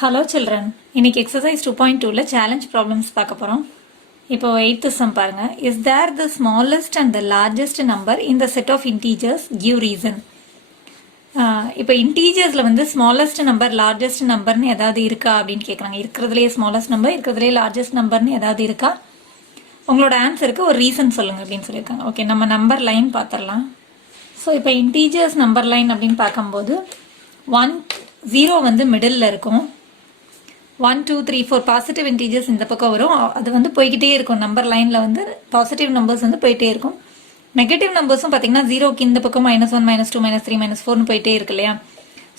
Hello children. இன்னைக்கு exercise 2.2ல challenge problems பார்க்க போறோம். இப்போ 8th sum பாருங்க. Is there the smallest and the largest number in the set of integers? Give reason. இப்போ integersல வந்து smallest number, largest numberன்னு ஏதாவது இருக்கா அப்படின்னு கேட்குறாங்க. இருக்கிறதுலே smallest number, இருக்கிறதுலே largest numberன்னு ஏதாவது இருக்கா? உங்களோட ஆன்சருக்கு ஒரு ரீசன் சொல்லுங்க அப்படின்னு சொல்லியிருக்காங்க. ஓகே, நம்ம நம்பர் லைன் பார்த்துடலாம். ஸோ இப்போ இன்டீஜர்ஸ் நம்பர் லைன் அப்படின்னு பார்க்கும்போது 0 வந்து மிடில் இருக்கும். 1 2 3 4 பாசிட்டிவ் இன்டீஜர்ஸ் இந்த பக்கம் வரும். அது வந்து போய்கிட்டே இருக்கும். நம்பர் லைனில் வந்து பாசிட்டிவ் நம்பர்ஸ் வந்து போயிட்டே இருக்கும். நெகட்டிவ் நம்பர்ஸும் பார்த்தீங்கன்னா 0க்கு இந்த பக்கம் -1 -2 -3 -4னு போயிட்டே இருக்கு இல்லையா?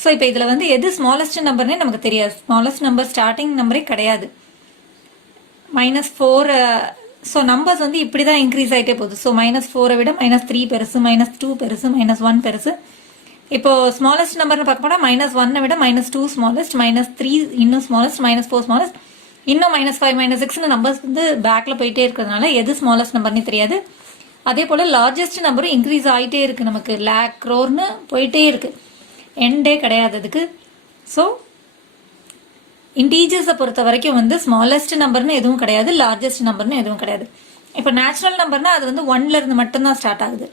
ஸோ இப்போ இதில் வந்து எது ஸ்மாலஸ்ட் நம்பர்னே நமக்கு தெரியாது. ஸ்மாலஸ்ட் நம்பர் ஸ்டார்டிங் நம்பரே கிடையாது. -4. ஸோ நம்பர்ஸ் வந்து இப்படி தான் இன்க்ரீஸ் ஆகிட்டே போகுது. ஸோ -4 விட -3 பெருசு, -2 பெருசு, -1 பெருசு. இப்போ ஸ்மாலஸ்ட் நம்பர்னு பார்க்க போனால் -1 விட -2 ஸ்மாலஸ்ட், -3 இன்னும் ஸ்மாலஸ்ட், -4 ஸ்மாலஸ்ட், இன்னும் -5 -6ன்னு நம்பர்ஸ் வந்து பேக்கில் போயிட்டே இருக்கிறதுனால எது ஸ்மாலஸ்ட் நம்பர்னே தெரியாது. அதே போல் லார்ஜஸ்ட் நம்பரும் இன்க்ரீஸ் ஆகிட்டே இருக்குது. நமக்கு லேக், க்ரோர்னு போயிட்டே இருக்குது. எண்டே கிடையாது அதுக்கு. ஸோ இன்டீஜர்ஸை பொறுத்த வரைக்கும் வந்து ஸ்மாலஸ்ட் நம்பர்னு எதுவும் கிடையாது, லார்ஜஸ்ட் நம்பர்னு எதுவும் கிடையாது. இப்போ நேச்சுரல் நம்பர்னா அது வந்து 1லேருந்து மட்டும்தான் ஸ்டார்ட் ஆகுது.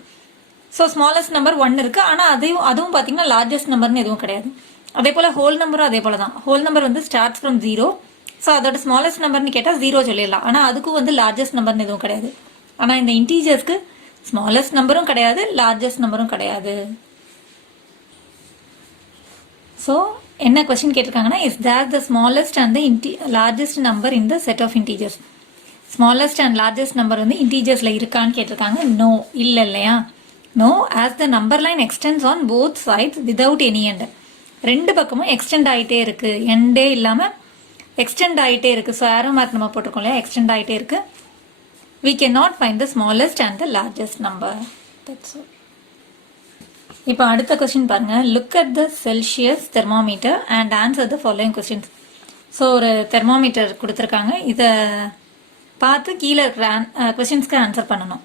ஸோ ஸ்மாலஸ்ட் நம்பர் 1 இருக்குது. ஆனால் அதுவும் பார்த்தீங்கன்னா லார்ஜஸ்ட் நம்பர்னு எதுவும் கிடையாது. அதே போல் ஹோல் நம்பரும் அதே போல் தான். ஹோல் நம்பர் வந்து ஸ்டார்ட்ஸ் ஃப்ரம் 0. ஸோ அதோட ஸ்மாலஸ்ட் நம்பர்னு கேட்டால் 0 சொல்லிடலாம். ஆனால் அதுக்கும் வந்து லார்ஜஸ்ட் நம்பர்னு எதுவும் கிடையாது. ஆனால் இந்த இன்டீஜர்ஸ்க்கு ஸ்மாலஸ்ட் நம்பரும் கிடையாது, லார்ஜஸ்ட் நம்பரும் கிடையாது. ஸோ என்ன கொஸ்டின் கேட்டிருக்காங்கன்னா, is there the smallest and the largest number in the set of integers? Smallest and largest number வந்து இன்டீஜர்ஸில் இருக்கான்னு கேட்டிருக்காங்க. நோ, இல்லை இல்லையா? No, as the number line extends on both sides without any end. ரெண்டு பக்கமும் extend ஆகிட்டே இருக்கு, எண்டே இல்லாமல் எக்ஸ்டெண்ட் ஆகிட்டே இருக்கு. ஸோ ஆரோ மார்க் நம்ம போட்டிருக்கோம் இல்லையா, எக்ஸ்டெண்ட் ஆகிட்டே இருக்கு. We can not find the smallest and the largest number. That's all. இப்போ அடுத்த கொஸ்டின் பாருங்க. Look at the Celsius thermometer and answer the following questions. So ஒரு தெர்மாமீட்டர் கொடுத்துருக்காங்க. இதை பார்த்து கீழே இருக்கிற கொஸ்டின்ஸ்க்கு ஆன்சர் பண்ணணும்.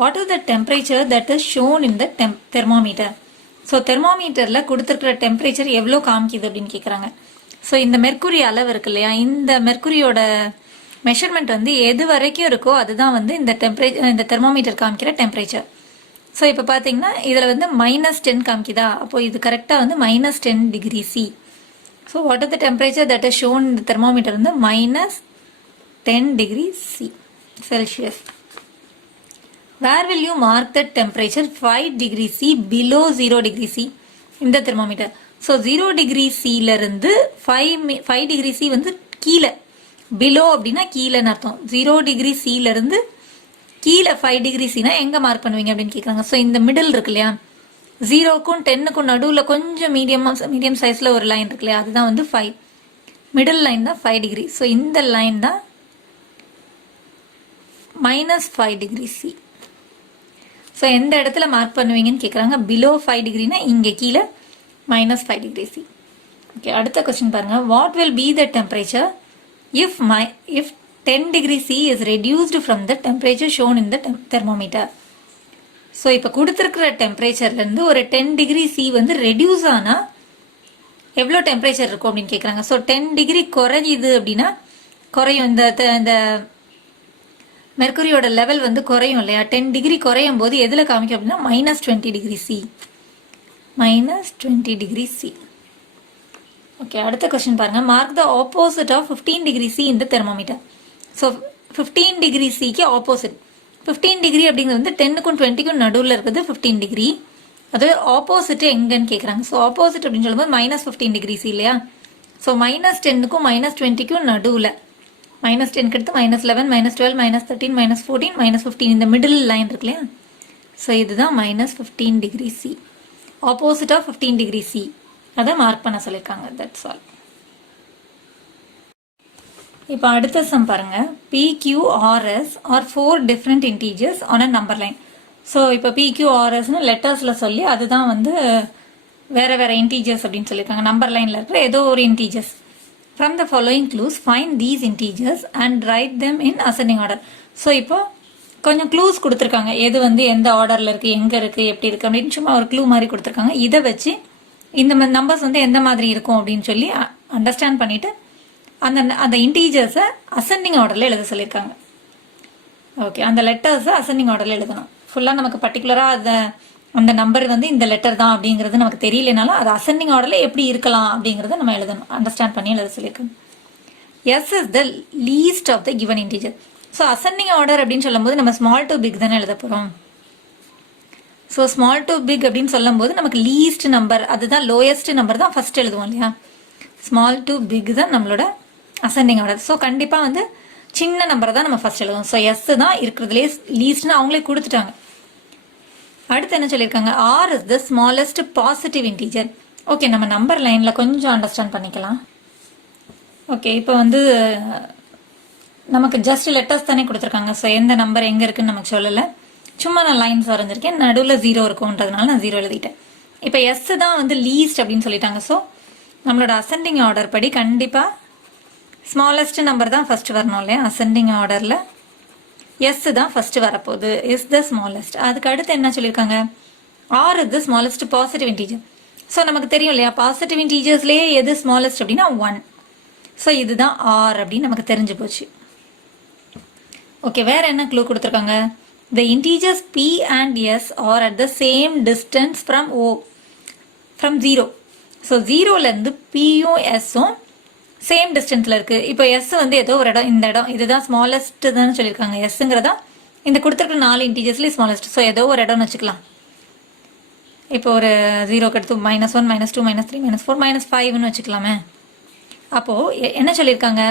What is the temperature that is shown in the thermometer? So தெர்மாமீட்டரில் கொடுத்துருக்கிற டெம்பரேச்சர் எவ்வளோ காமிக்குது அப்படின்னு கேட்குறாங்க. ஸோ இந்த மெர்க்குரி அளவு இருக்கு இல்லையா, இந்த மெர்க்குரியோட மெஷர்மெண்ட் வந்து எது வரைக்கும் இருக்கோ அதுதான் வந்து இந்த தெர்மாமீட்டர் காமிக்கிற டெம்பரேச்சர். ஸோ இப்போ பார்த்தீங்கன்னா இதில் வந்து -10 காமிக்குதா, அப்போ இது கரெக்டாக வந்து -10 degree C. So what is the temperature that is shown இந்த தெர்மாமீட்டர் வந்து -10 degree C Celsius. Where will you mark the temperature 5 degree C below 0 degree C இந்த தெர்மாமீட்டர்? ஸோ 0 டிகிரி சியிலிருந்து 5 டிகிரி சி வந்து கீழே, பிலோ அப்படின்னா கீழேன்னு அர்த்தம். 0 degree சியிலிருந்து கீழே 5 degree சினா எங்கே மார்க் பண்ணுவீங்க அப்படின்னு கேட்குறாங்க. ஸோ இந்த மிடில் இருக்கு இல்லையா, 0க்கும் 10க்கும் நடுவில் கொஞ்சம் மீடியம் சைஸில் ஒரு லைன் இருக்கு இல்லையா, அதுதான் வந்து 5. மிடில் லைன் தான் 5 டிகிரி. ஸோ இந்த லைன் தான் -5 டிகிரி சி. ஸோ எந்த இடத்துல மார்க் பண்ணுவீங்கன்னு கேட்குறாங்க. பிலோ 5 டிகிரினா இங்கே கீழே -5 டிகிரி சி. ஓகே, அடுத்த கொஸ்டின் பாருங்க. What will be the temperature if 10 degree C is reduced from the temperature shown in the thermometer? So இப்போ கொடுத்துருக்கிற டெம்பரேச்சர்லேருந்து ஒரு 10 டிகிரி சி வந்து ரெடியூஸ் ஆனால் எவ்வளோ டெம்பரேச்சர் இருக்கும் அப்படின்னு கேட்குறாங்க. ஸோ 10 டிகிரி குறையுது அப்படின்னா குறையும், இந்த மெர்க்குரியோட லெவல் வந்து குறையும் இல்லையா. 10 டிகிரி குறையும் போது எதில் காமிக்கும் அப்படின்னா -20 degree C. -20 degree C. Okay, அடுத்த கொஸ்டின் பாருங்க. Mark the opposite of 15 degree C இந்த தெர்மோமீட்டர். ஸோ 15 டிகிரி சிக்கு ஆப்போசிட் 15 டிகிரி அப்படிங்கிறது வந்து 10க்கும் 20க்கும் நடுவில் இருக்குது 15 டிகிரி. அது ஆப்போசிட் எங்கன்னு கேட்குறாங்க. ஸோ ஆப்போசிட் அப்படின்னு சொல்லும்போது -15 டிகிரி சி இல்லையா. ஸோ -10க்கும் -20க்கும் நடுவில், -10க்கு எடுத்து -11 -12 -13 -14 -15 இந்த மிடில் லைன் இருக்கு இல்லையா. ஸோ இதுதான் -15 degree C, opposite of 15 degree C. அதை மார்க் பண்ண சொல்லியிருக்காங்க. That's all. இப்போ அடுத்த சம் பாருங்க. PQRS are 4 different integers on a number line. So இப்போ PQRSன்னு லெட்டர்ஸில் சொல்லி அதுதான் வந்து வேறு வேறு இன்டீஜர்ஸ் அப்படின்னு சொல்லியிருக்காங்க. நம்பர் லைனில் இருக்கிற ஏதோ ஒரு integers. From the following clues, find these integers and write them in ascending order. So இப்போ கொஞ்சம் க்ளூஸ் கொடுத்துருக்காங்க. எது வந்து எந்த ஆர்டரில் இருக்குது, எங்கே இருக்குது, எப்படி இருக்குது அப்படின்னு சும்மா ஒரு க்ளூ மாதிரி கொடுத்துருக்காங்க. இதை வச்சு இந்த நம்பர்ஸ் வந்து எந்த மாதிரி இருக்கும் அப்படின்னு சொல்லி அண்டர்ஸ்டாண்ட் பண்ணிவிட்டு அந்த அந்த இன்டீஜர்ஸை அசெண்டிங் ஆர்டரில் எழுத சொல்லியிருக்காங்க. ஓகே, அந்த லெட்டர்ஸை அசெண்டிங் ஆர்டரில் எழுதணும். ஃபுல்லாக நமக்கு பர்டிகுலராக அந்த நம்பர் வந்து இந்த லெட்டர் தான் அப்படிங்கிறது நமக்கு தெரியலனாலும் அது அசெண்டிங் ஆர்டரில் எப்படி இருக்கலாம் அப்படிங்கிறத நம்ம எழுதணும், அண்டர்ஸ்டாண்ட் பண்ணி எழுத சொல்லியிருக்காங்க. S is the least of the given integer. So ascending order அப்படின்னு சொல்லும்போது நம்ம ஸ்மால் டு பிக் தானே எழுத போகிறோம். ஸோ ஸ்மால் டு பிக் அப்படின்னு சொல்லும்போது நமக்கு லீஸ்ட் நம்பர், அதுதான் லோயஸ்ட் நம்பர் தான் ஃபர்ஸ்ட் எழுதுவோம் இல்லையா. ஸ்மால் டு பிக் தான் நம்மளோட அசெண்டிங் ஆர்டர். ஸோ கண்டிப்பாக வந்து சின்ன நம்பரை தான் நம்ம ஃபர்ஸ்ட் எழுதுவோம். ஸோ எஸ் தான் இருக்கிறதுலே லீஸ்ட்னு அவங்களே கொடுத்துட்டாங்க. அடுத்து என்ன சொல்லியிருக்காங்க, R is the smallest positive integer. Okay, நம்ம நம்பர் லைனில் கொஞ்சம் அண்டர்ஸ்டாண்ட் பண்ணிக்கலாம். ஓகே, இப்போ வந்து நமக்கு ஜஸ்ட் லெட்டர்ஸ் தானே கொடுத்துருக்காங்க. ஸோ எந்த நம்பர் எங்கே இருக்குன்னு நமக்கு சொல்லலை, சும்மா நான் லைன்ஸ் வரைஞ்சிருக்கேன், நடுவில் 0 இருக்கும்ன்றதுனால நான் 0 எழுதிட்டேன். இப்போ எஸ் தான் வந்து லீஸ்ட் அப்படின்னு சொல்லிட்டாங்க. ஸோ நம்மளோட அசெண்டிங் ஆர்டர் படி கண்டிப்பாக ஸ்மாலஸ்ட் நம்பர் தான் ஃபர்ஸ்ட் வரணும் இல்லையா. அசெண்டிங் ஆர்டரில் எஸ் தான் ஃபர்ஸ்ட் வரப்போகுது, இஸ் த ஸ்மாலஸ்ட். அதுக்கு அடுத்து என்ன சொல்லியிருக்காங்க, R is the smallest positive integer. So நமக்கு தெரியும் இல்லையா, பாசிட்டிவ் இன்டீஜர்ஸ்லேயே எது ஸ்மாலஸ்ட் அப்படின்னா 1. ஸோ இதுதான் ஆர் அப்படின்னு நமக்கு தெரிஞ்சு போச்சு. ஓகே, வேற என்ன க்ளூ கொடுத்துருக்காங்க, the integers P and S are at the same distance from 0. So 0லேருந்து பியும் எஸ்ஸும் சேம் டிஸ்டன்ஸில் இருக்குது. இப்போ எஸ் வந்து ஏதோ ஒரு இடம், இந்த இடம் இதுதான் ஸ்மாலஸ்ட் தானே சொல்லியிருக்காங்க. எஸ்ஸுங்கிறதா இந்த கொடுத்துருக்க 4 இன்டீஜர்ஸ்லேயே ஸ்மாலஸ்ட். ஸோ ஏதோ ஒரு இடம்னு வச்சுக்கலாம். இப்போ ஒரு 0க்கு அடுத்து -1 -2 -3 -4 -5ன்னு வச்சுக்கலாமே. அப்போது என்ன சொல்லியிருக்காங்க,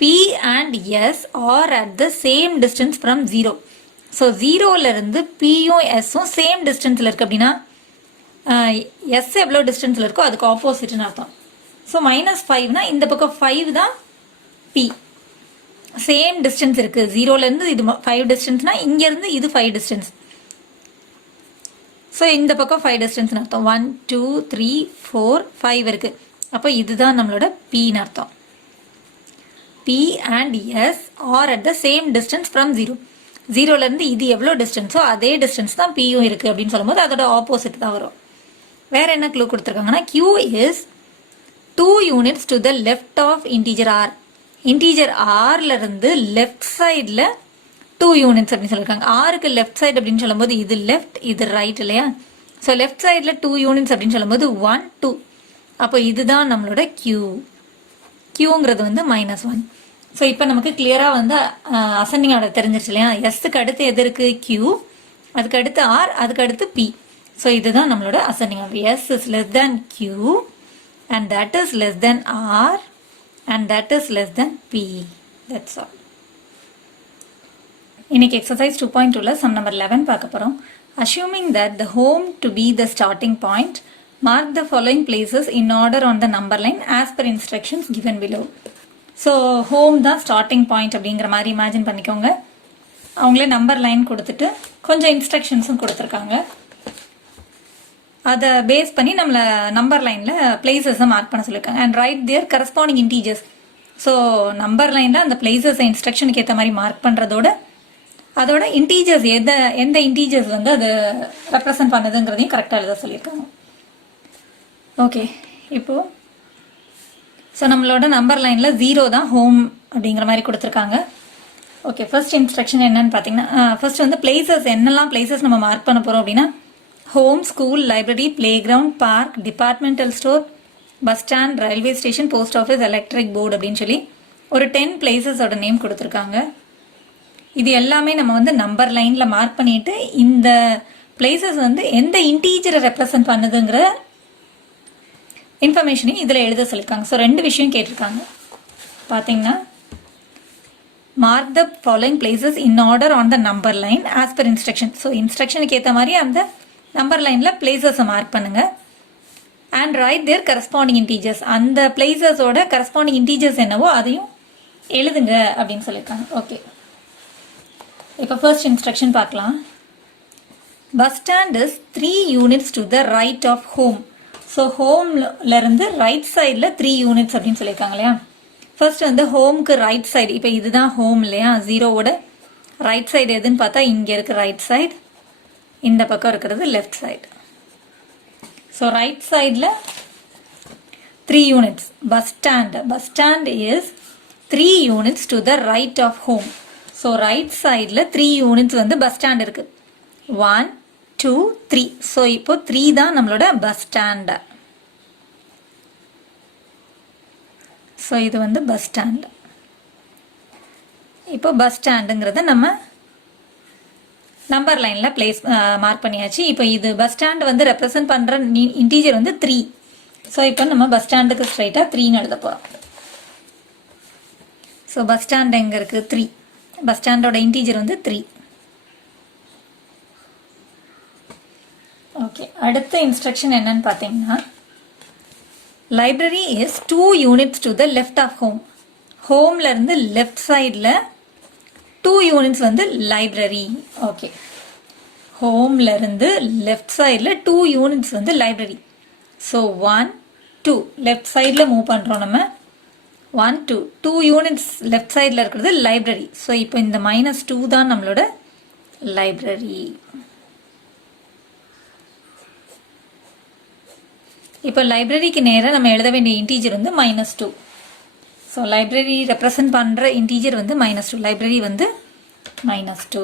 P and S are at the same distance from 0. So 0லேருந்து பியும் எஸ்ஸும் சேம் டிஸ்டன்ஸில் இருக்குது அப்படின்னா எஸ் எவ்வளோ டிஸ்டன்ஸில் இருக்கோ அதுக்கு ஆப்போசிட்னு அர்த்தம். ஸோ -5னா இந்த பக்கம் 5 தான் பி, சேம் டிஸ்டன்ஸ் இருக்குது. 0லேருந்து இது 5 டிஸ்டன்ஸ்னா இங்கேருந்து இது 5 டிஸ்டன்ஸ். ஸோ இந்த பக்கம் 5 டிஸ்டன்ஸ்னு அர்த்தம். 1 2 3 4 5 இருக்குது. அப்போ இதுதான் நம்மளோட பின்னு அர்த்தம். P and S are at the same distance from 0. 0லேருந்து இது எவ்வளோ டிஸ்டன்ஸோ அதே டிஸ்டன்ஸ் தான் பியும் இருக்குது அப்படின்னு சொல்லும்போது அதோட ஆப்போசிட் தான் வரும். வேற என்ன க்ளூ கொடுத்துருக்காங்கன்னா, Q is 2 units to the left of integer r. integer rலேருந்து லெஃப்ட் சைடில் 2 units அப்படின்னு சொல்லியிருக்காங்க. ஆருக்கு லெஃப்ட் சைடு அப்படின்னு சொல்லும்போது இது லெஃப்ட் இது ரைட் இல்லையா. ஸோ லெஃப்ட் சைடில் 2 units அப்படின்னு சொல்லும்போது 1 2. அப்போ இதுதான் நம்மளோட Qங்கிறது வந்து -1. ஸோ இப்போ நமக்கு கிளியராக வந்து அசெண்டிங் ஆர்டர் தெரிஞ்சிருச்சு இல்லையா. எஸ்ஸுக்கு அடுத்து எது இருக்குது, Q, அதுக்கு அடுத்து R, அதுக்கு அடுத்து P. ஸோ இதுதான் நம்மளோட ascending order. S is less than Q and that is less than R and that is less than P. That's all. இன்னைக்கு exercise 2.2ல sum number 11 பார்க்க போகிறோம். Assuming that the home to be the starting point, mark the following places in order on the number line as per instructions given below. So home தான் starting point அப்படிங்கிற மாதிரி imagine பண்ணிக்கோங்க. அவங்களே number line கொடுத்துட்டு கொஞ்சம் இன்ஸ்ட்ரக்ஷன்ஸும் கொடுத்துருக்காங்க. அதை base பண்ணி நம்மளை நம்பர் லைனில் பிளேசஸை மார்க் பண்ண சொல்லியிருக்காங்க. And write their corresponding integers. So number லைனில் அந்த பிளேசஸை இன்ஸ்ட்ரக்ஷனுக்கு ஏற்ற மாதிரி மார்க் பண்ணுறதோட அதோட இன்டீஜர்ஸ் எந்த இன்டீஜர்ஸ் வந்து அது ரெப்ரசன்ட் பண்ணுதுங்கிறதையும் கரெக்டாக எழுத சொல்லியிருக்காங்க. ஓகே, இப்போது ஸோ நம்மளோட நம்பர் லைனில் 0 தான் ஹோம் அப்படிங்கிற மாதிரி கொடுத்துருக்காங்க. ஓகே, ஃபர்ஸ்ட் இன்ஸ்ட்ரக்ஷன் என்னன்னு பார்த்தீங்கன்னா, ஃபர்ஸ்ட் வந்து பிளேசஸ் என்னெல்லாம் பிளேசஸ் நம்ம மார்க் பண்ண போகிறோம் அப்படின்னா, home, school, library, play ground, park, departmental store, bus stand, railway station, post office, electric board அப்படின்னு சொல்லி ஒரு 10 பிளேசஸோட நேம் கொடுத்துருக்காங்க. இது எல்லாமே நம்ம வந்து நம்பர் லைனில் மார்க் பண்ணிட்டு இந்த பிளேசஸ் வந்து எந்த இன்டீஜரை ரெப்ரசன்ட் பண்ணுதுங்கிற இன்ஃபர்மேஷனையும் இதில் எழுத சொல்லியிருக்காங்க. ஸோ 2 விஷயம் கேட்டிருக்காங்க. பார்த்தீங்கன்னா, mark the following places in order on the number line as per instruction. So இன்ஸ்ட்ரக்ஷனுக்கு ஏற்ற மாதிரி அந்த நம்பர் லைனில் பிளேசஸை மார்க் பண்ணுங்கள். And write their corresponding integers. அந்த பிளேசஸோட கரஸ்பாண்டிங் இன்டீஜர்ஸ் என்னவோ அதையும் எழுதுங்க அப்படின்னு சொல்லியிருக்காங்க. ஓகே, இப்போ ஃபர்ஸ்ட் இன்ஸ்ட்ரக்ஷன் பார்க்கலாம். Bus stand is 3 units to the right of home. So ஹோம்லேருந்து ரைட் சைடில் 3 units அப்படின்னு சொல்லியிருக்காங்க இல்லையா. ஃபர்ஸ்ட் வந்து ஹோம்க்கு ரைட் சைடு, இப்போ இதுதான் ஹோம் இல்லையா. 0வோட ரைட் சைடு எதுன்னு பார்த்தா இங்கே இருக்குது ரைட் சைடு, இந்த பக்கம் இருக்கிறது லெஃப்ட் சைடு. ஸோ ரைட் சைடில் 3 units. Bus stand. Bus stand is 3 units to the right of home. So right side ல 3 units வந்து bus stand இருக்கு. 1, 2, 3. So இப்போ 3 தான் நம்மளோட bus stand. So இது வந்து bus stand. இப்போ bus standங்கிறத நம்ம நம்பர் லைன்ல பிளேஸ் மார்க் பண்ணியாச்சு. இப்போ இது பஸ் ஸ்டாண்ட் வந்து ரெப்ரசன்ட் பண்ற இன்டீஜர் வந்து 3. ஸோ இப்போ நம்ம பஸ் ஸ்டாண்டுக்கு ஸ்ட்ரைட்டா 3ன்னு எழுத போறோம். ஸோ பஸ் ஸ்டாண்ட் எங்க இருக்கு? 3. பஸ் ஸ்டாண்டோட இன்டீஜர் வந்து 3. ஓகே, அடுத்த இன்ஸ்ட்ரக்ஷன் என்னன்னு பார்த்தீங்கன்னா, library is 2 units to the left of home. ஹோம்ல இருந்து லெஃப்ட் சைடில் 2 units வந்து லைப்ரரி. ஓகே, ஹோம்ல இருந்து லெஃப்ட் சைடில் 2 units வந்து லைப்ரரி. ஸோ 1, 2 லெஃப்ட் சைடில் மூவ் பண்ணுறோம் நம்ம. 1, 2 2 units லெஃப்ட் சைடில் இருக்கிறது லைப்ரரி. ஸோ இப்போ இந்த -2 தான் நம்மளோட லைப்ரரி. இப்போ லைப்ரரிக்கு நேராக நம்ம எழுத வேண்டிய இன்டீஜர் வந்து -2. ஸோ லைப்ரரி ரெப்ரசன்ட் பண்ணுற இன்டீஜர் வந்து -2. லைப்ரரி வந்து -2.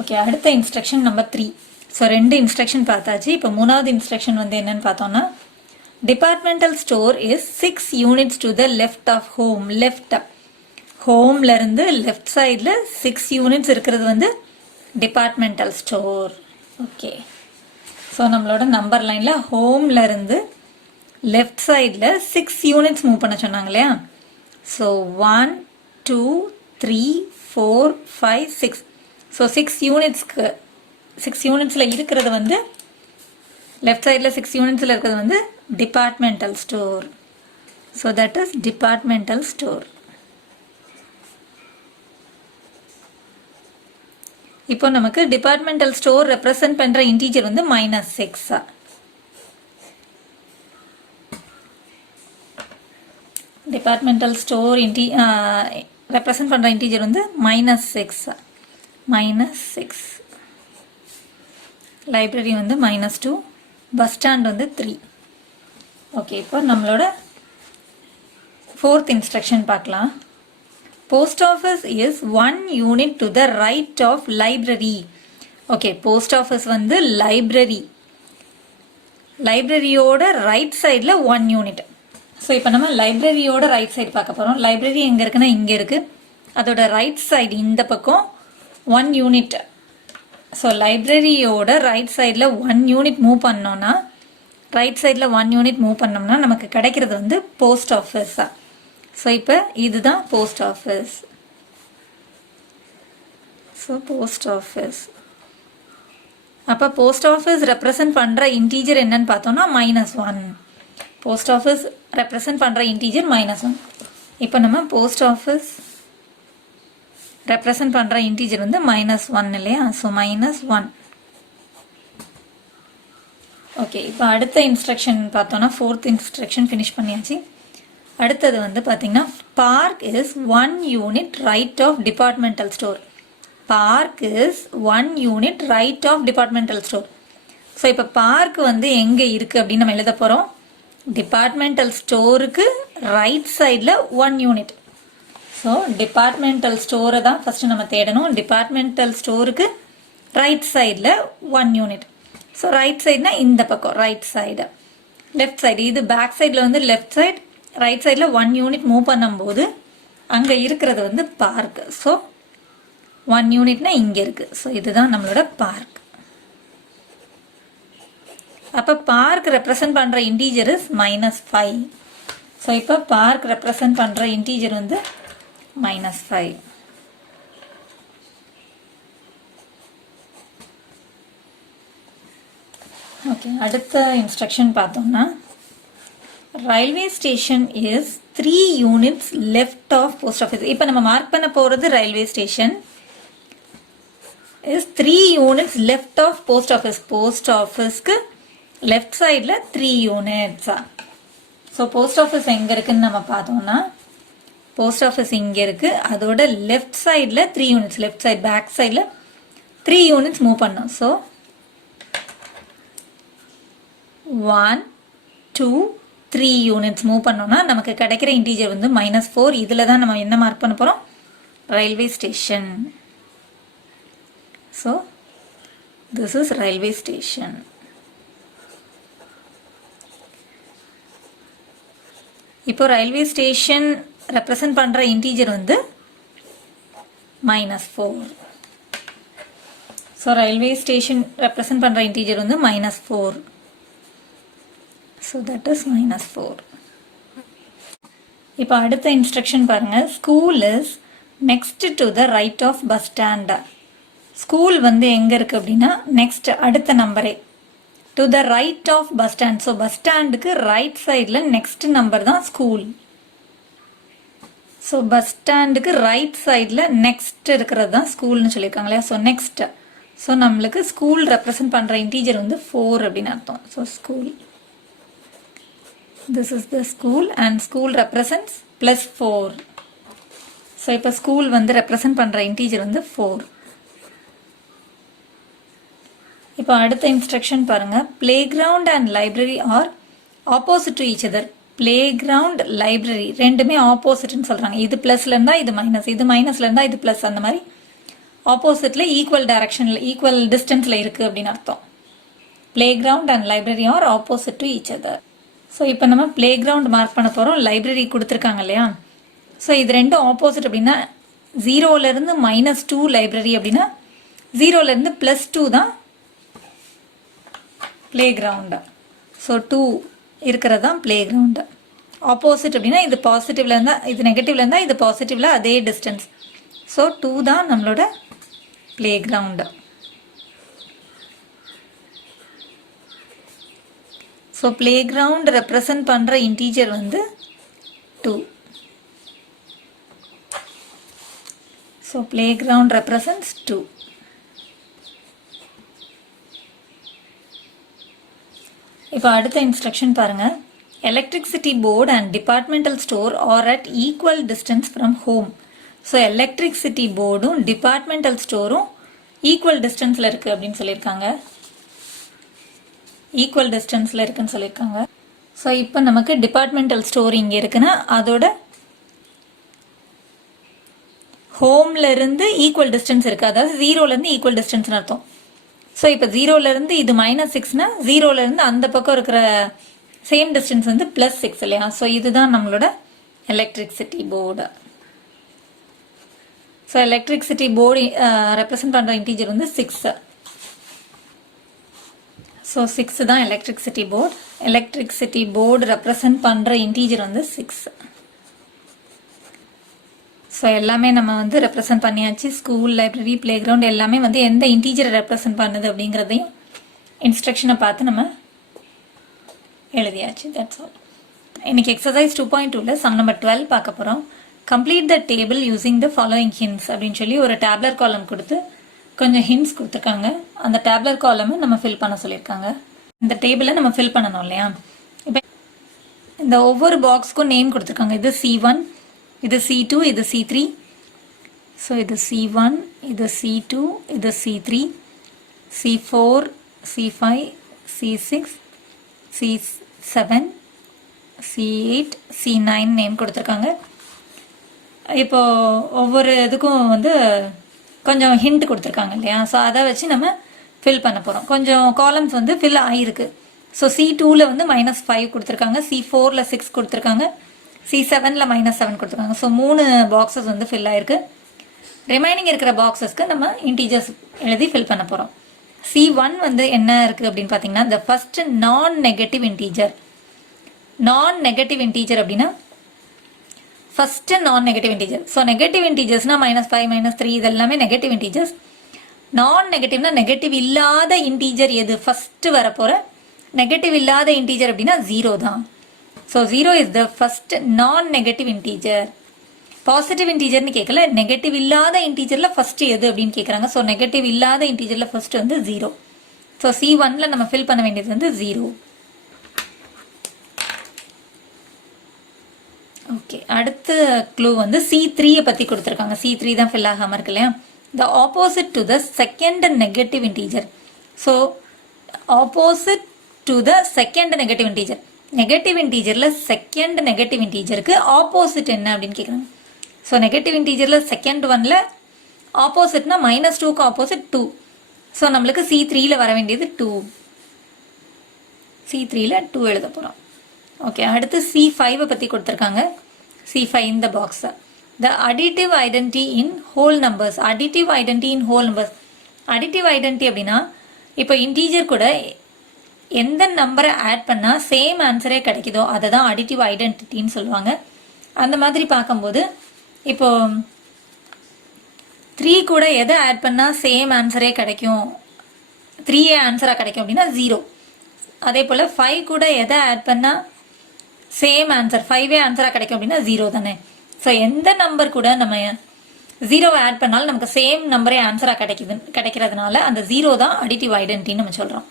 ஓகே, அடுத்த இன்ஸ்ட்ரக்ஷன் நம்பர் 3. ஸோ 2 இன்ஸ்ட்ரக்ஷன் பார்த்தாச்சு. இப்போ 3வது இன்ஸ்ட்ரக்ஷன் வந்து என்னன்னு பார்த்தோம்னா, departmental store is 6 units to the left of home. Left ஹோம்ல இருந்து லெஃப்ட் சைடில் 6 units இருக்கிறது வந்து டிபார்ட்மெண்டல் ஸ்டோர். ஓகே, ஸோ நம்மளோட நம்பர் லைனில் ஹோம்ல இருந்து லெஃப்ட் சைடில் 6 units மூவ் பண்ண சொன்னாங்க இல்லையா? ஸோ 1, 2, 3, 4, 5, 6. ஸோ 6 unitsல இருக்கிறது வந்து லெஃப்ட் சைடில் 6 unitsல இருக்கிறது வந்து departmental store. So that is departmental store. இப்போ நமக்கு டிபார்ட்மெண்டல் ஸ்டோர் ரெப்ரசன்ட் பண்ற இன்டீஜர் வந்து -6. டிபார்ட்மெண்டல் ஸ்டோர் ரெப்ரசன்ட் பண்ற இன்டீஜர் வந்து -6. லைப்ரரி வந்து -2. பஸ் ஸ்டாண்ட் வந்து 3. ஓகே, இப்போ நம்மளோட 4th இன்ஸ்ட்ரக்ஷன் பார்க்கலாம். Post office is 1 unit to the right of library. Okay, post office வந்து library. லைப்ரரியோட ரைட் சைடில் 1 unit. ஸோ இப்போ நம்ம லைப்ரரியோட ரைட் சைடு பார்க்க போகிறோம். லைப்ரரி எங்கே இருக்குன்னா இங்கே இருக்குது. அதோட ரைட் சைடு இந்த பக்கம் 1 unit. ஸோ லைப்ரரியோட ரைட் சைடில் 1 unit மூவ் பண்ணோன்னா, ரைட் சைடில் 1 unit மூவ் பண்ணோம்னா நமக்கு கிடைக்கிறது வந்து போஸ்ட் ஆஃபீஸா. ஸோ இப்போ இதுதான் post office. So post office. அப்போ போஸ்ட் ஆஃபீஸ் ரெப்ரசன்ட் பண்ணுற இன்டீஜர் என்னன்னு பார்த்தோம்னா -1. போஸ்ட் ஆஃபீஸ் ரெப்ரசன்ட் பண்ணுற இன்டீஜர் -1. இப்போ நம்ம போஸ்ட் ஆஃபீஸ் ரெப்ரசன்ட் பண்ணுற இன்டீஜர் வந்து -1 இல்லையா? ஸோ -1. ஓகே, இப்போ அடுத்த இன்ஸ்ட்ரக்ஷன் பார்த்தோன்னா 4th இன்ஸ்ட்ரக்ஷன் ஃபினிஷ் பண்ணியாச்சு. அடுத்தது வந்து பார்த்தீங்கன்னா, park is 1 unit right of departmental store. Park is 1 unit right of departmental store. So இப்போ பார்க் வந்து எங்கே இருக்குது அப்படின்னு நம்ம எழுத போகிறோம். டிபார்ட்மெண்டல் ஸ்டோருக்கு ரைட் சைடில் 1 unit. ஸோ டிபார்ட்மெண்டல் ஸ்டோரை தான் ஃபஸ்ட்டு நம்ம தேடணும். டிபார்ட்மெண்டல் ஸ்டோருக்கு ரைட் சைடில் 1 unit. ஸோ ரைட் சைடுனா இந்த பக்கம் ரைட் சைடு. லெஃப்ட் சைடு இது பேக் சைடில் வந்து லெஃப்ட் சைடு, ரைட் சைடில் 1 unit மூவ் பண்ணும்போது அங்கே இருக்கிறது வந்து பார்க். ஸோ 1 unitனா இங்கே இருக்குது. ஸோ இதுதான் நம்மளோட பார்க். அப்போ பார்க் ரெப்ரசன்ட் பண்ணுற இன்டீஜர் இஸ் -5. ஸோ இப்போ பார்க் ரெப்ரசன்ட் பண்ணுற இன்டீஜர் வந்து -5. ஓகே, அடுத்த இன்ஸ்ட்ரக்ஷன் பார்த்தோம்னா, railway station is 3 units left of post office. இப்போ நம்ம மார்க் பண்ண போகிறது railway station is 3 units left of post office. Post ஆஃபீஸ்க்கு லெஃப்ட் சைடில் 3 units. ஸோ போஸ்ட் ஆஃபீஸ் எங்கே இருக்குன்னு நம்ம பார்த்தோம்னா, போஸ்ட் ஆஃபீஸ் இங்கே இருக்குது. அதோட லெஃப்ட் சைடில் 3 units, லெஃப்ட் சைட் பேக் சைடில் 3 units மூவ் பண்ணோம். ஸோ 1 2 3 யூனிட்ஸ் மூவ் பண்ணோம்னா நமக்கு கிடைக்கிற இன்டீஜர் வந்து -4. இதில் தான் நம்ம என்ன மார்க் பண்ண போகிறோம்? Railway station. So this is railway station. இப்போ ரயில்வே ஸ்டேஷன் ரெப்ரசன்ட் பண்ணுற இன்டீஜர் வந்து -4. ஸோ ரயில்வே ஸ்டேஷன் ரெப்ரசன்ட் பண்ணுற இன்டீஜர் வந்து -4. So that is -4. இப்போ அடுத்த இன்ஸ்ட்ரக்ஷன் பாருங்கள். School is next to the right of bus stand. School வந்து எங்கே இருக்குது அப்படின்னா நெக்ஸ்ட் அடுத்த நம்பரே to the right of bus stand. So bus ஸ்டாண்டுக்கு ரைட் சைடில் நெக்ஸ்ட் நம்பர் தான் ஸ்கூல். ஸோ பஸ் ஸ்டாண்டுக்கு ரைட் சைடில் நெக்ஸ்ட் இருக்கிறது தான் ஸ்கூல்னு சொல்லியிருக்காங்க இல்லையா. So next. ஸோ நம்மளுக்கு ஸ்கூல் ரெப்ரசன்ட் பண்ணுற இன்டீஜர் வந்து 4 அப்படின்னு அர்த்தம். So school, this is the school and school represents +4. ஸோ இப்போ ஸ்கூல் வந்து ரெப்ரசன்ட் பண்ணுற இன்டீஜர் வந்து 4. இப்போ அடுத்த இன்ஸ்ட்ரக்ஷன் பாருங்க. Playground and library are opposite to each other. Playground, library ரெண்டுமே ஆப்போசிட்னு சொல்றாங்க. இது பிளஸ்ல இருந்தா இது மைனஸ், இது மைனஸ்ல இருந்தா இது பிளஸ், அந்த மாதிரி ஆப்போசிட்ல ஈக்குவல் டைரக்ஷன்ல ஈக்குவல் டிஸ்டன்ஸ்ல இருக்கு அப்படின்னு அர்த்தம். Playground and library are opposite to each other. So இப்போ நம்ம பிளே கிரவுண்ட் மார்க் பண்ண போறோம். லைப்ரரி கொடுத்துருக்காங்க இல்லையா. ஸோ இது ரெண்டும் ஆப்போசிட் அப்படின்னா 0ல இருந்து -2 லைப்ரரி அப்படின்னா 0ல இருந்து +2 தான் பிளே கிரவுண்டு. ஸோ 2 இருக்கிறது தான் பிளே கிரவுண்டு. ஆப்போசிட் அப்படின்னா இது பாசிட்டிவ்ல இருந்தால் இது நெகட்டிவ்ல இருந்தால் இது பாசிட்டிவ்ல அதே டிஸ்டன்ஸ். ஸோ 2 தான் நம்மளோட playground. So playground represent பண்ணுற இன்டீஜர் வந்து 2. So playground represents 2. இப்போ அடுத்த இன்ஸ்ட்ரக்ஷன் பாருங்க. Electricity board and departmental store are at equal distance from home. So electricity போர்டும் டிபார்ட்மெண்டல் ஸ்டோரும் ஈக்குவல் டிஸ்டன்ஸில் இருக்குது அப்படின்னு சொல்லியிருக்காங்க. ஈக்குவல் டிஸ்டன்ஸில் இருக்குன்னு சொல்லியிருக்காங்க. ஸோ இப்போ நமக்கு டிபார்ட்மெண்டல் ஸ்டோர் இங்கே இருக்குன்னா அதோட ஹோம்ல இருந்து ஈக்குவல் டிஸ்டன்ஸ் இருக்குது. அதாவது 0லேருந்து ஈக்குவல் டிஸ்டன்ஸ்னு அர்த்தம். ஸோ இப்போ 0லேருந்து இது -6னா 0லேருந்து அந்த பக்கம் இருக்கிற சேம் டிஸ்டன்ஸ் வந்து +6 இல்லையா. ஸோ இதுதான் நம்மளோட electricity board. So electricity board represent பண்ணுற இன்டீஜர் வந்து 6. ஸோ 6 தான் electricity board. Electricity board represent பண்ணுற இன்டீஜர் வந்து 6. ஸோ எல்லாமே நம்ம வந்து ரெப்ரசன்ட் பண்ணியாச்சு. ஸ்கூல், லைப்ரரி, பிளே கிரவுண்ட் எல்லாமே வந்து எந்த இன்டீஜரை ரெப்ரசன்ட் பண்ணுது அப்படிங்கிறதையும் இன்ஸ்ட்ரக்ஷனை பார்த்து நம்ம எழுதியாச்சு. That's all. இன்னைக்கு எக்ஸசைஸ் 2.2ல சம் நம்பர் 12 பார்க்க போகிறோம். Complete the table using the following hints அப்படின்னு சொல்லி ஒரு டேப்லர் காலம் கொடுத்து கொஞ்சம் ஹிண்ட்ஸ் கொடுத்துருக்காங்க. அந்த டேப்லர் காலமை நம்ம ஃபில் பண்ண சொல்லியிருக்காங்க. இந்த டேபிளை நம்ம ஃபில் பண்ணணும் இல்லையா. இப்போ இந்த ஒவ்வொரு பாக்ஸ்க்கும் நேம் கொடுத்துருக்காங்க. இது C1, இது C2, இது C3. ஸோ இது C1, இது C2, இது C3, C4, C5, C6, C7, C8, C9 name கொடுத்துருக்காங்க. இப்போ ஒவ்வொரு இதுக்கும் வந்து கொஞ்சம் ஹிண்ட் கொடுத்துருக்காங்க இல்லையா. ஸோ அதை வச்சு நம்ம ஃபில் பண்ண போகிறோம். கொஞ்சம் காலம்ஸ் வந்து ஃபில் ஆகிருக்கு. ஸோ C2ல வந்து -5 கொடுத்துருக்காங்க, C4ல 6 கொடுத்துருக்காங்க, C7ல -7 கொடுத்துருக்காங்க. ஸோ 3 பாக்ஸஸ் வந்து ஃபில் ஆயிருக்கு. ரிமைனிங் இருக்கிற பாக்ஸஸ்க்கு நம்ம இன்டீஜர்ஸ் எழுதி ஃபில் பண்ண போகிறோம். C1 வந்து என்ன இருக்குது அப்படின்னு பார்த்தீங்கன்னா the first non-negative integer. non-negative integer அப்படின்னா first non-negative integer. So negative இன்டீஜர்ஸ்னா -5, -3 இதெல்லாமே நெகட்டிவ் இன்டீஜர்ஸ். நான்-நெகட்டிவ்னா நெகட்டிவ் இல்லாத இன்டீஜர் எது ஃபர்ஸ்ட் வரப்போகிற நெகட்டிவ் இல்லாத இன்டீஜர் அப்படின்னா 0 தான். So 0 is the first non-negative integer. Positive இன்டீஜர்னு கேட்கல, நெகட்டிவ் இல்லாத இன்டீஜரில் ஃபர்ஸ்ட் எது அப்படின்னு கேட்குறாங்க. ஸோ நெகட்டிவ் இல்லாத இன்டீஜரில் ஃபர்ஸ்ட் வந்து 0. ஸோ C1ல நம்ம ஃபில் பண்ண வேண்டியது வந்து 0. ஓகே, அடுத்த க்ளூ வந்து C3 பற்றி கொடுத்துருக்காங்க. C3 தான் ஃபில் ஆகாமல் இருக்கு இல்லையா. The opposite to the second negative integer. So opposite to the second negative integer. Negative இன்டீஜரில் செகண்ட் நெகட்டிவ் இன்டீஜருக்கு ஆப்போசிட் என்ன அப்படின்னு கேட்குறாங்க. ஸோ நெகட்டிவ் இன்டீஜரில் செகண்ட் ஒனில் ஆப்போசிட்னா -2க்கு ஆப்போசிட் 2. ஸோ நம்மளுக்கு C3யில் வர வேண்டியது 2. C3யில் 2 எழுத போகிறோம். ஓகே, அடுத்து C5 பற்றி கொடுத்துருக்காங்க. C5 இந்த பாக்ஸை த additive identity in whole numbers. Additive identity in whole numbers. Additive identity அப்படின்னா இப்போ இன்டீஜர் கூட எந்த நம்பரை ஆட் பண்ணால் சேம் ஆன்சரே கிடைக்குதோ அதை தான் அடிட்டிவ் ஐடென்டிட்டின்னு சொல்லுவாங்க. அந்த மாதிரி பார்க்கும்போது இப்போ 3 கூட எதை ஆட் பண்ணால் சேம் ஆன்சரே கிடைக்கும், 3ஏ ஆன்சராக கிடைக்கும் அப்படின்னா 0. அதே போல் 5 கூட எதை ஆட் பண்ணால் சேம் ஆன்சர் 5ஏ ஆன்சராக கிடைக்கும் அப்படின்னா 0 தானே. ஸோ எந்த நம்பர் கூட நம்ம 0வை ஆட் பண்ணாலும் நமக்கு சேம் நம்பரே ஆன்சராக கிடைக்கிறதுனால அந்த 0 தான் அடிட்டிவ் ஐடென்டின்னு நம்ம சொல்கிறோம்.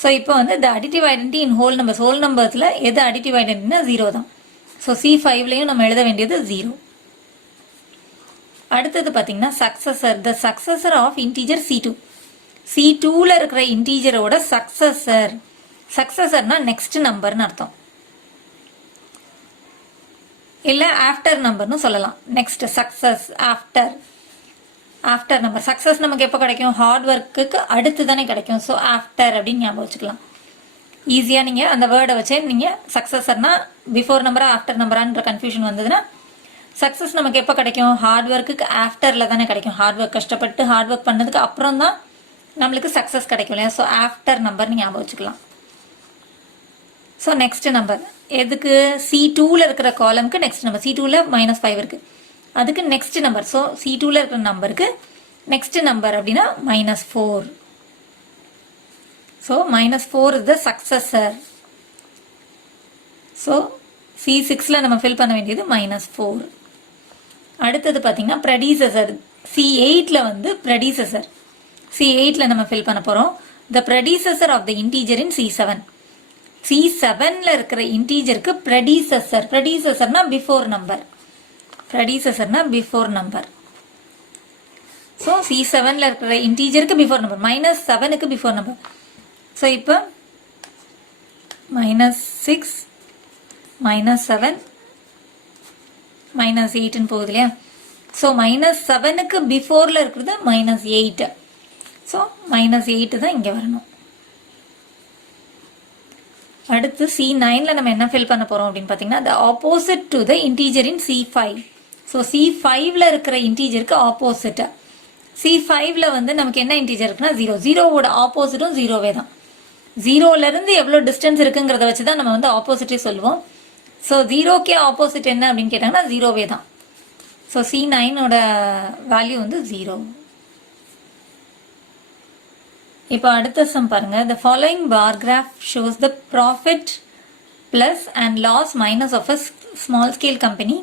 ஸோ இப்போ வந்து the additive identity in whole numbers. Whole நம்பர்ஸில் எது அடிட்டிவ் ஐடென்டினா 0 தான். ஸோ C5லையும் நம்ம எழுத வேண்டியது 0. அடுத்தது பார்த்தீங்கன்னா successor. The successor of integer C2. C2ல இருக்கிற இன்டீஜரோட சக்சஸர். சக்சஸர்னா நெக்ஸ்ட் நம்பர்னு அர்த்தம், இல்லை ஆஃப்டர் நம்பர்னு சொல்லலாம். Next success after number. Success நமக்கு எப்போ கிடைக்கும், ஹார்ட் ஒர்க்குக்கு அடுத்து தானே கிடைக்கும். ஸோ ஆஃப்டர் அப்படின்னு ஞாபகம் வச்சுக்கலாம். ஈஸியாக நீங்கள் அந்த வேர்டை வச்சே நீங்கள் சக்ஸஸர்னா பிஃபோர் நம்பரா ஆஃப்டர் நம்பரான்ற கன்ஃபியூஷன் வந்ததுன்னா சக்ஸஸ் நமக்கு எப்போ கிடைக்கும், ஹார்ட் ஒர்க்குக்கு ஆஃப்டரில் தானே கிடைக்கும். ஹார்ட் ஒர்க் கஷ்டப்பட்டு ஹார்ட் ஒர்க் பண்ணதுக்கு அப்புறம் தான் நம்மளுக்கு சக்ஸஸ் கிடைக்கும் இல்லையா. ஸோ ஆஃப்டர் நம்பர்னு ஞாபகம் வச்சுக்கலாம். ஸோ நெக்ஸ்ட் நம்பர் எதுக்கு, C2ல இருக்கிற காலம்க்கு நெக்ஸ்ட் நம்பர். C2ல -5 இருக்குது, அதுக்கு நெக்ஸ்ட் நம்பர். ஸோ C2ல இருக்கிற நம்பருக்கு நெக்ஸ்ட் நம்பர் அப்படின்னா -4. So -4 is the successor. So C6ல நம்ம ஃபில் பண்ண வேண்டியது -4. அடுத்தது பார்த்தீங்கன்னா ப்ரெடிசஸர். C8ல வந்து ப்ரெடிசஸர். C8ல நம்ம ஃபில் பண்ண போகிறோம். The predecessor of the integer in C7. C7ல இருக்கிற இன்டீஜருக்கு ப்ரெடிசஸர். ப்ரெடிசஸர்னா பிஃபோர் நம்பர். ப்ரெடிசஸர்னா பிஃபோர் நம்பர். ஸோ C7ல இருக்கிற இன்டீஜருக்கு பிஃபோர் நம்பர், -7க்கு பிஃபோர் நம்பர். ஸோ இப்போ -6 -7 -8ன்னு போகுது இல்லையா. ஸோ -7க்கு பிஃபோரில் இருக்கிறது -8. ஸோ -8 தான் இங்கே வரணும். அடுத்து C9ல நம்ம என்ன ஃபில் பண்ண போகிறோம் அப்படின்னு பார்த்தீங்கன்னா the opposite to the integer in C5. So C5ல இருக்கிற இன்டீஜருக்கு ஆப்போசிட். C5ல வந்து நமக்கு என்ன இன்டீஜர் இருக்குன்னா 0. 0வோட ஆப்போசிட்டும் 0வே தான். 0லேருந்து எவ்வளோ டிஸ்டன்ஸ் இருக்குங்கிறத வச்சு தான் நம்ம வந்து ஆப்போசிட்டே சொல்லுவோம். ஸோ 0க்கே ஆப்போசிட் என்ன அப்படின்னு கேட்டாங்கன்னா 0வே தான். ஸோ C9ஓட வேல்யூ வந்து 0. இப்போ அடுத்த சம் பாருங்க. The following bar graph shows the profit plus and loss minus of a small scale company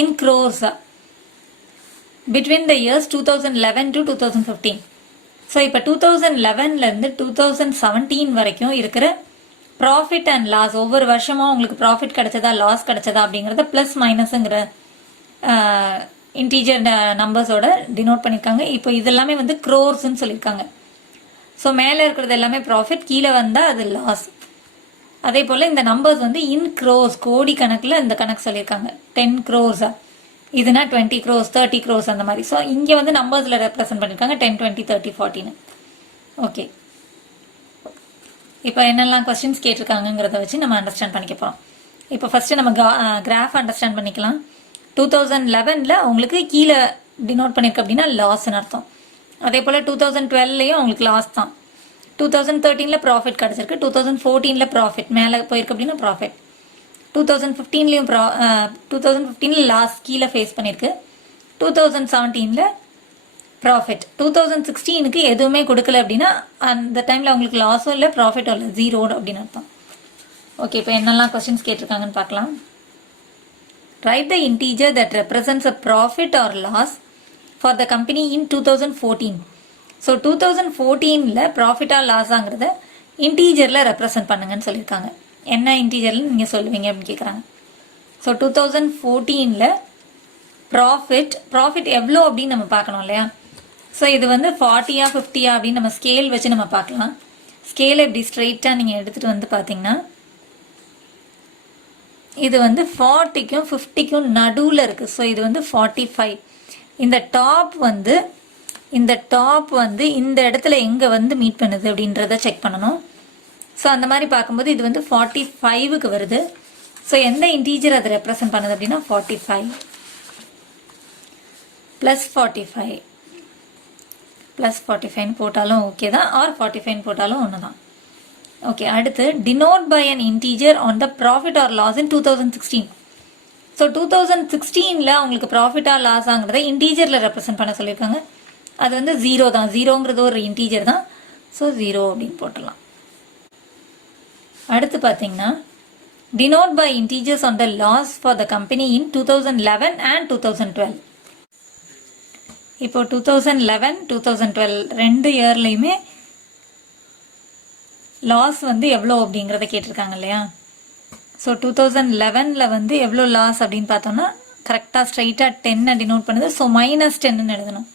in crores between the years 2011 to 2015. So இப்போ 2011லேருந்து 2017 வரைக்கும் இருக்கிற ப்ராஃபிட் அண்ட் லாஸ், ஒவ்வொரு வருஷமும் உங்களுக்கு ப்ராஃபிட் கிடைச்சதா லாஸ் கிடைச்சதா அப்படிங்கிறத ப்ளஸ் மைனஸுங்கிற இன்டீஜர் நம்பர்ஸோட டினோட் பண்ணியிருக்காங்க. இப்போ இதெல்லாமே வந்து க்ரோர்ஸ்ன்னு சொல்லியிருக்காங்க. ஸோ மேலே இருக்கிறது எல்லாமே ப்ராஃபிட், கீழே வந்தால் அது லாஸ். அதே போல் இந்த நம்பர்ஸ் வந்து இன் க்ரோஸ், கோடி கணக்கில் இந்த கணக்கு சொல்லியிருக்காங்க. 10 crores இதுனா 20 crores 30 crores அந்த மாதிரி. ஸோ இங்கே வந்து நம்பர்ஸில் ரெப்ரசன்ட் பண்ணியிருக்காங்க 10 20 30 40ன்னு. ஓகே, இப்போ என்னெல்லாம் கொஸ்டின்ஸ் கேட்டிருக்காங்கிறத வச்சு நம்ம அண்டர்ஸ்டாண்ட் பண்ணிக்க போகிறோம். இப்போ ஃபஸ்ட்டு நம்ம கிராஃப் அண்டர்ஸ்டாண்ட் பண்ணிக்கலாம். 2011ல் உங்களுக்கு கீழே டினோட் பண்ணியிருக்கு அப்படின்னா லாஸ்ன்னு அர்த்தம். அதே போல் 2012லையும் உங்களுக்கு லாஸ் தான். 2013ல் ப்ராஃபிட் கிடச்சிருக்கு, 2014ல் ப்ராஃபிட் மேலே போயிருக்கு அப்படின்னா ப்ராஃபிட். 2015லையும் 2015ல் லாஸ் கீழே ஃபேஸ் பண்ணியிருக்கு, 2017ல் ப்ராஃபிட். 2016க்கு எதுவுமே கொடுக்கல அப்படின்னா அந்த டைமில் உங்களுக்கு லாஸும் இல்லை ப்ராஃபிட்டும் இல்லை, 0 அப்படின்னு அர்த்தம். ஓகே, இப்போ என்னெல்லாம் கொஸ்டின்ஸ் கேட்டிருக்காங்கன்னு பார்க்கலாம். Write the integer that represents a profit or loss for the company in 2014. So 2014ல் ப்ராஃபிட்டா லாஸாங்கிறத இன்டீஜரில் ரெப்ரசன்ட் பண்ணுங்கன்னு சொல்லியிருக்காங்க. என்ன இன்டீஜரில் நீங்கள் சொல்லுவீங்க அப்படின்னு கேட்குறாங்க. ஸோ 2014ல் ப்ராஃபிட் எவ்வளோ அப்படின்னு நம்ம பார்க்கணும் இல்லையா. ஸோ இது வந்து 40 50 அப்படின்னு நம்ம ஸ்கேல் வச்சு நம்ம பார்க்கலாம். ஸ்கேலை இப்படி ஸ்ட்ரெயிட்டாக நீங்கள் எடுத்துகிட்டு வந்து பார்த்தீங்கன்னா இது வந்து 40க்கும் 50க்கும் நடுவில் இருக்குது. ஸோ இது வந்து 45. இந்த டாப் வந்து இந்த இடத்துல எங்கே வந்து மீட் பண்ணுது அப்படின்றத செக் பண்ணணும். ஸோ அந்த மாதிரி பார்க்கும்போது இது வந்து 45க்கு வருது. ஸோ எந்த இன்டீஜர் அதை ரெப்ரசன்ட் பண்ணுது அப்படின்னா 45 ப்ளஸ் 45 ப்ளஸ் 45 போட்டாலும் ஓகே தான், ஆர் 45 போட்டாலும் ஒன்று தான். ஓகே, அடுத்து denote by an integer on the profit or loss in 2016. So 2016ல் அவங்களுக்கு ப்ராஃபிட் ஆர் லாஸ் ஆங்கிறத இன்டீஜரில் ரெப்ரசன்ட் பண்ண சொல்லியிருக்காங்க. அது வந்து 0 தான். 0ங்கிறது ஒரு இன்டீஜர் தான். ஸோ 0 அப்படின்னு போட்டுடலாம். அடுத்து பார்த்தீங்கன்னா denote by integers on the loss for the company in 2011 and 2012. இப்போ 2011 2012 ரெண்டு இயர்லையுமே லாஸ் வந்து எவ்வளோ அப்படிங்கிறத கேட்டிருக்காங்க இல்லையா. ஸோ 2011ல் வந்து எவ்வளோ லாஸ் அப்படின்னு பார்த்தோம்னா கரெக்டாக ஸ்ட்ரைட்டாக 10 டினோட் பண்ணுது. ஸோ -10ன்னு எழுதணும்.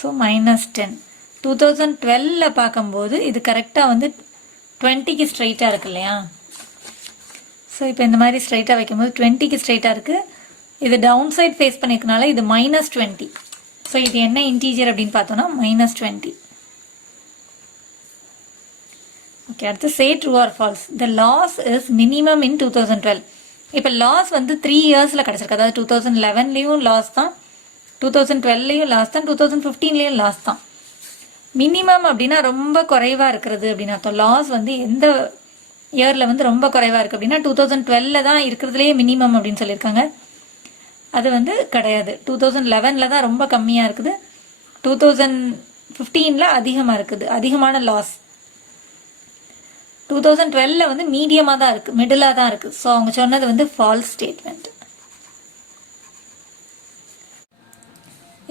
ஸோ -10. 2012ல் பார்க்கும்போது இது கரெக்டாக வந்து 20க்கு ஸ்ட்ரைட்டாக இருக்கு இல்லையா. ஸோ இப்போ இந்த மாதிரி ஸ்ட்ரைட்டாக வைக்கும்போது 20க்கு ஸ்ட்ரைட்டாக இருக்குது. இது டவுன் சைட் ஃபேஸ் பண்ணியிருக்கனால இது -20. ஸோ இது என்ன இன்டீஜர் அப்படின்னு பார்த்தோம்னா -20. ஓகே, அடுத்து say true or false. The loss is minimum in 2012. இப்போ லாஸ் வந்து 3 இயர்ஸில் கிடச்சிருக்கு. அதாவது 2011லேயும் லாஸ் தான், 2012லேயும் லாஸ் தான், 2015லேயும் லாஸ் தான். மினிமம் அப்படின்னா ரொம்ப குறைவாக இருக்கிறது அப்படின்னு அர்த்தம். லாஸ் வந்து எந்த இயரில் வந்து ரொம்ப குறைவாக இருக்குது அப்படின்னா 2012ல் தான் இருக்கிறதுலேயே மினிமம் அப்படின்னு சொல்லியிருக்காங்க. அது வந்து கிடையாது. 2011ல் தான் ரொம்ப கம்மியாக இருக்குது. 2015ல் அதிகமாக இருக்குது, அதிகமான லாஸ். 2012ல் வந்து மீடியமாக தான் இருக்குது, மிடிலாக தான் இருக்குது. ஸோ அவங்க சொன்னது வந்து ஃபால்ஸ் ஸ்டேட்மெண்ட்.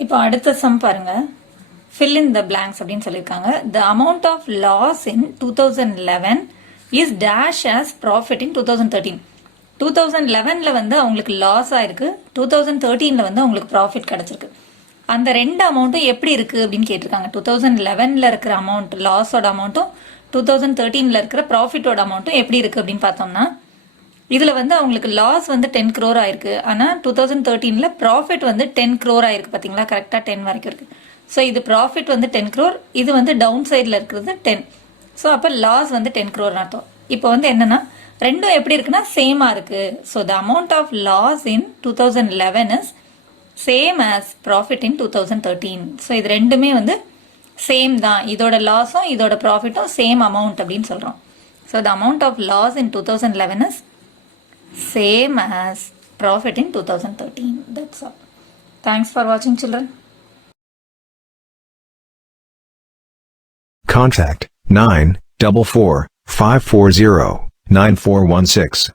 இப்போ அடுத்த சம் பாருங்க. fill in the blanks அப்படின்னு சொல்லியிருக்காங்க. the amount of loss in 2011 is dash as profit in 2013. 2011ல் வந்து அவங்களுக்கு லாஸ் ஆயிருக்கு, 2013ல் வந்து அவங்களுக்கு ப்ராஃபிட் கிடச்சிருக்கு. அந்த ரெண்டு அமௌண்ட்டும் எப்படி இருக்குது அப்படின்னு கேட்டிருக்காங்க. 2011ல் இருக்கிற அமௌண்ட் லாஸோட அமௌண்ட்டும் 2013ல் இருக்கிற ப்ராஃபிட்டோட அமௌண்ட்டும் எப்படி இருக்குது அப்படின்னு பார்த்தோம்னா இதில் வந்து அவங்களுக்கு லாஸ் வந்து 10 crore ஆயிருக்கு. ஆனால் 2013ல் ப்ராஃபிட் வந்து 10 crore ஆயிருக்கு. பார்த்தீங்களா, கரெக்டாக 10 வரைக்கும் இருக்குது. ஸோ இது ப்ராஃபிட் வந்து 10 crore, இது வந்து டவுன் சைடில் இருக்கிறது 10. ஸோ அப்போ லாஸ் வந்து 10 crore அர்த்தம். இப்போ வந்து என்னன்னா ரெண்டும் எப்படி இருக்குன்னா சேமாக இருக்குது. So the amount of loss in 2011 is same as profit in 2013. So இது ரெண்டுமே வந்து சேம் தான். இதோட லாஸும் இதோட ப்ராஃபிட்டும் சேம் அமௌண்ட் அப்படின்னு சொல்கிறோம். So the amount of loss in 2011 is same as profit in 2013. That's all. Thanks for வாட்சிங் சில்ட்ரன். Contact 944 540 9416.